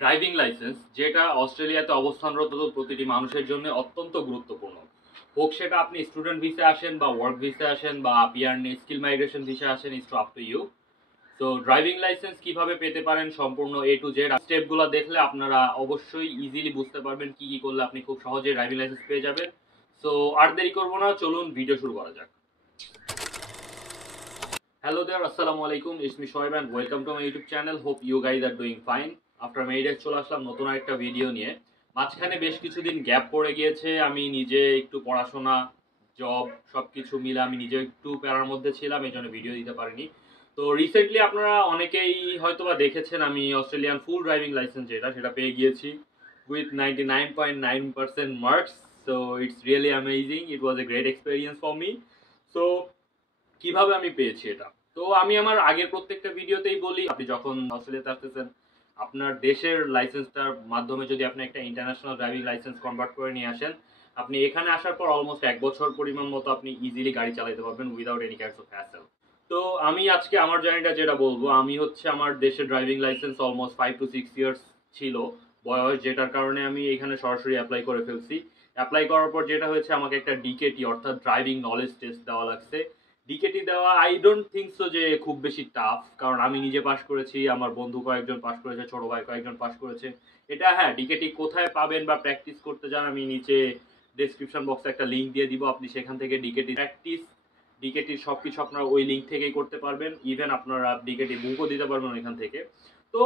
Driving licence যেটা অস্ট্রেলিয়াতে অবস্থানরত প্রতিটি মানুষের জন্য অত্যন্ত গুরুত্বপূর্ণ। হোক সেটা আপনি স্টুডেন্ট ভিসা আসেন বা ওয়ার্ক ভিসা আসেন বা পিআর স্কিল মাইগ্রেশন ভিসা আসেন, ইটস আপ টু ইউ। তো ড্রাইভিং লাইসেন্স কিভাবে পেতে পারেন সম্পূর্ণ এ টু জেড স্টেপগুলো দেখলে আপনারা অবশ্যই ইজিলি বুঝতে পারবেন কি কি করলে আপনি খুব সহজে ড্রাইভিং লাইসেন্স পেয়ে যাবেন। সো আর দেরি করবো না, চলুন ভিডিও শুরু করা যাক। Hello there, Assalamu alaikum. It's me Shoaib and welcome to my YouTube channel. Hope you guys are doing fine. After many days চলে আসলাম নতুন একটা ভিডিও নিয়ে। মাঝখানে বেশ কিছুদিন গ্যাপ পড়ে গিয়েছে। আমি নিজে একটু পড়াশোনা, জব সবকিছু মিলে আমি নিজে একটু প্যারার মধ্যে ছিলাম, এই জন্য ভিডিও দিতে পারিনি। তো রিসেন্টলি আপনারা অনেকেই হয়তোবা দেখেছেন আমি অস্ট্রেলিয়ান ফুল ড্রাইভিং লাইসেন্স সেটা পেয়ে গিয়েছি with 99.9% marks. So it's really amazing. It was a great experience for me. So কিভাবে আমি পেয়েছি এটা, তো আমি আমার আগের প্রত্যেকটা ভিডিওতেই বলি, আপনি যখন অস্ট্রেলিয়াতে আসতেছেন আপনার দেশের লাইসেন্সটার মাধ্যমে যদি আপনি একটা ইন্টারন্যাশনাল ড্রাইভিং লাইসেন্স কনভার্ট করে নিয়ে আসেন, আপনি এখানে আসার পর অলমোস্ট 1 বছর পরিমাণ মতো আপনি ইজিলি গাড়ি চালাতে পারবেন without any kinds of hassle. তো আমি আজকে আমার জার্নিটা যেটা বলবো, আমি হচ্ছে আমার দেশের driving licence almost 5 to 6 years ছিল বয়স, যেটার কারণে আমি এখানে সরাসরি অ্যাপ্লাই করে ফেলছি। অ্যাপ্লাই করার পর যেটা হয়েছে, আমাকে একটা ডিকেটি অর্থাৎ ড্রাইভিং নলেজ টেস্ট দেওয়া লাগছে। ডিকেটি দেওয়া আই ডোন্ট থিঙ্ক সো যে খুব বেশি টাফ, কারণ আমি নিজে পাস করেছি, আমার বন্ধু কয়েকজন পাস করেছে, ছোট ভাই কয়েকজন পাস করেছে। এটা হ্যাঁ, ডিকেটি কোথায় পাবেন বা প্র্যাকটিস করতে যান আমি নিচে ডেসক্রিপশন বক্সে একটা লিঙ্ক দিয়ে দিব, আপনি সেখান থেকে ডিকেটি প্র্যাকটিস, ডিকেটির সব কিছু আপনারা ওই লিঙ্ক থেকেই করতে পারবেন। ইভেন আপনারা ডিকেটি বুকও দিতে পারবেন ওইখান থেকে। তো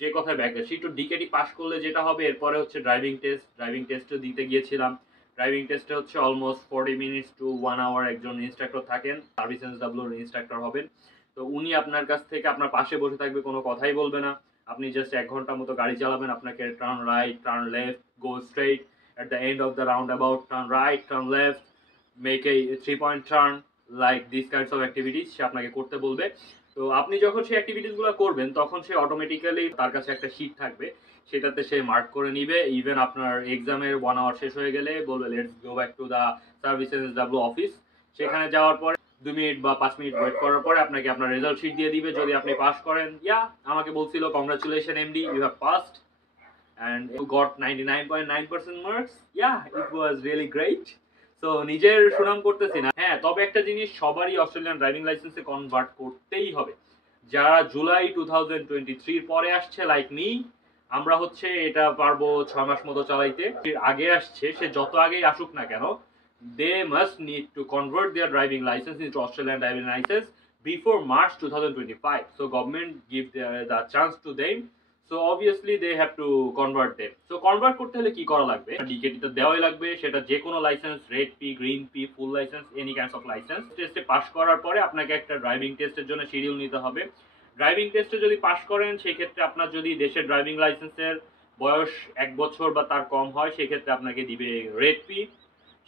যে কথায় ব্যাক আসি, তো ডিকেটি পাস করলে যেটা হবে এরপরে হচ্ছে ড্রাইভিং টেস্ট। ড্রাইভিং টেস্টও দিতে গিয়েছিলাম। ড্রাইভিং টেস্টে হচ্ছে অলমোস্ট 40 মিনিটস টু 1 আওয়ার একজন ইনস্ট্রাক্টর থাকেন, সার্ভিস এনএসডব্লিউর ইনস্ট্রাক্টর হবেন। তো উনি আপনার কাছ থেকে আপনার পাশে বসে থাকবে, কোনো কথাই বলবে না। আপনি জাস্ট 1 ঘন্টা মতো গাড়ি চালাবেন, আপনাকে turn right, turn left, go straight, at the end of the roundabout turn right, turn left, make a 3 point turn, like these kinds of activities সে আপনাকে করতে বলবে। তো আপনি যখন সেই অ্যাক্টিভিটিসগুলো করবেন তখন সে অটোমেটিক্যালি তার কাছে একটা শিট থাকবে, সেটাতে সে মার্ক করে নিবে। ইভেন আপনার এক্সামের 1 আওয়ার শেষ হয়ে গেলে বলবে let's go back to the service NSW office. সেখানে যাওয়ার পরে 2 মিনিট বা 5 মিনিট ওয়েট করার পরে আপনাকে আপনার রেজাল্ট শিট দিয়ে দিবে। যদি আপনি পাস করেন, আমাকে বলছিল congratulation MD, you have passed and you got 99.9% marks. It was really great. So নিজের সুনাম করতেছি না, হ্যাঁ, তবে একটা জিনিস সবারই অস্ট্রেলিয়ান ড্রাইভিং লাইসেন্সে কনভার্ট করতেই হবে। যারা জুলাই 2023 পরে আসছে লাইক মি, আমরা হচ্ছে এটা পারবো 6 মাস মতো চালাইতে। আগে আসছে, সে যত আগেই আসুক না কেন, they must need to convert their driving license into Australian driving license before March 2025. So government give the chance to them. So obviously they have to convert them. So convert করতে হলে কি করা লাগবে? ডিকেটি তো দেওয়াই লাগবে, সেটা যে কোনো licence, red P, green pea, full licence, any kinds of licence. টেস্টে পাস করার পরে আপনাকে একটা ড্রাইভিং টেস্টের জন্য শিডিউল নিতে হবে। ড্রাইভিং টেস্টে যদি পাস করেন, সেক্ষেত্রে আপনার যদি দেশের ড্রাইভিং লাইসেন্সের বয়স 1 বছর বা তার কম হয়, সেক্ষেত্রে আপনাকে দিবে রেড পি,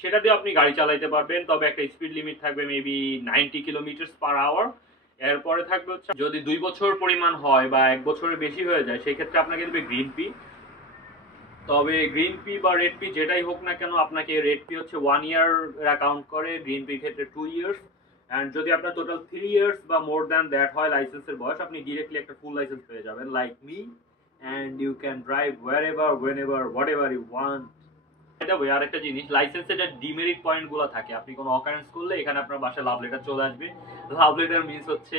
সেটা দিয়ে আপনি গাড়ি চালাইতে পারবেন। তবে একটা স্পিড লিমিট থাকবে মেবি 90 কিলোমিটার/আওয়ার। এরপরে থাকবে হচ্ছে যদি 2 বছর পরিমাণ হয় বা 1 বছরের বেশি হয়ে যায়, সেক্ষেত্রে আপনাকে দেবে গ্রিন পি। তবে গ্রিন পি বা রেড পি যেটাই হোক না কেন, আপনাকে রেড পি হচ্ছে 1 ইয়ার কাউন্ট করে, গ্রিন পির ক্ষেত্রে 2 ইয়ার্স। অ্যান্ড যদি আপনার টোটাল 3 ইয়ার্স বা মোর দ্যান দ্যাট হয় লাইসেন্সের বয়স, আপনি ডিরেক্টলি একটা ফুল লাইসেন্স পেয়ে যাবেন like me, and you can drive wherever, whenever, whatever you want. এটা বই আর একটা জিনিস, লাইসেন্সে যে ডিমেরিট পয়েন্ট গুলো থাকে, আপনি কোনো অকারেন্স করলে এখানে আপনার বাসায় লাভ লেটার চলে আসবে। লাভ লেটার মিনস হচ্ছে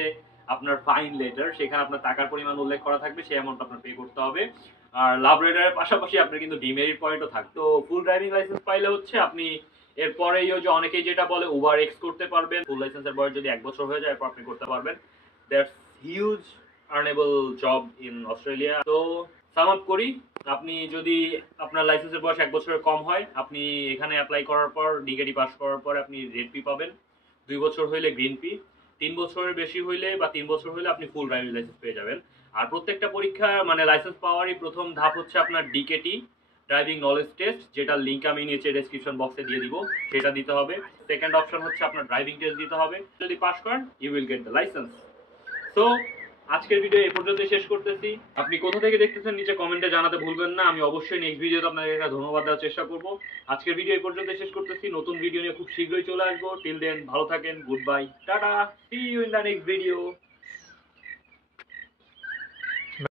আপনার ফাইন লেটার, সেখানে আপনার টাকার পরিমাণ উল্লেখ করা থাকবে, সেই অ্যামাউন্ট আপনার পে করতে হবে। আর লাভ লেটারের পাশাপাশি আপনার কিন্তু ডিমেরিট পয়েন্টও থাকবে। তো ফুল ড্রাইভিং লাইসেন্স পাইলে হচ্ছে আপনি এরপরে যে অনেকেই যেটা বলে উবার এক্স করতে পারবেন। ফুল লাইসেন্সের বয়স যদি 1 বছর হয়ে যায়, এরপর আপনি করতে পারবেন। That's huge earnable job in Australia. তো সাম আপ করি, আপনি যদি আপনার লাইসেন্সের বয়স 1 বছরের কম হয়, আপনি এখানে অ্যাপ্লাই করার পর ডিকেটি পাস করার পর আপনি রেড পি পাবেন। 2 বছর হইলে গ্রিন পি, 3 বছরের বেশি হইলে বা 3 বছর হইলে আপনি ফুল ড্রাইভিং লাইসেন্স পেয়ে যাবেন। আর প্রত্যেকটা পরীক্ষা মানে লাইসেন্স পাওয়ারই প্রথম ধাপ হচ্ছে আপনার ডিকেটি ড্রাইভিং নলেজ টেস্ট, যেটা লিঙ্ক আমি নিচে ডেসক্রিপশন বক্সে দিয়ে দিব, সেটা দিতে হবে। সেকেন্ড অপশন হচ্ছে আপনার ড্রাইভিং টেস্ট দিতে হবে। যদি পাস করেন, you will get the licence. So আজকের ভিডিও এই পর্যন্ত শেষ করতেছি। আপনি কোথা থেকে দেখতেছেন নিচে কমেন্টে জানাতে ভুলবেন না, আমি অবশ্যই নেক্সট ভিডিওতে আপনাদের একটা ধন্যবাদ দেওয়ার চেষ্টা করব। আজকের ভিডিও এই পর্যন্ত শেষ করতেছি, নতুন ভিডিও নিয়ে খুব শীঘ্রই চলে আসবো। টিল দেন ভালো থাকেন, good bye, tata, see you in the next video.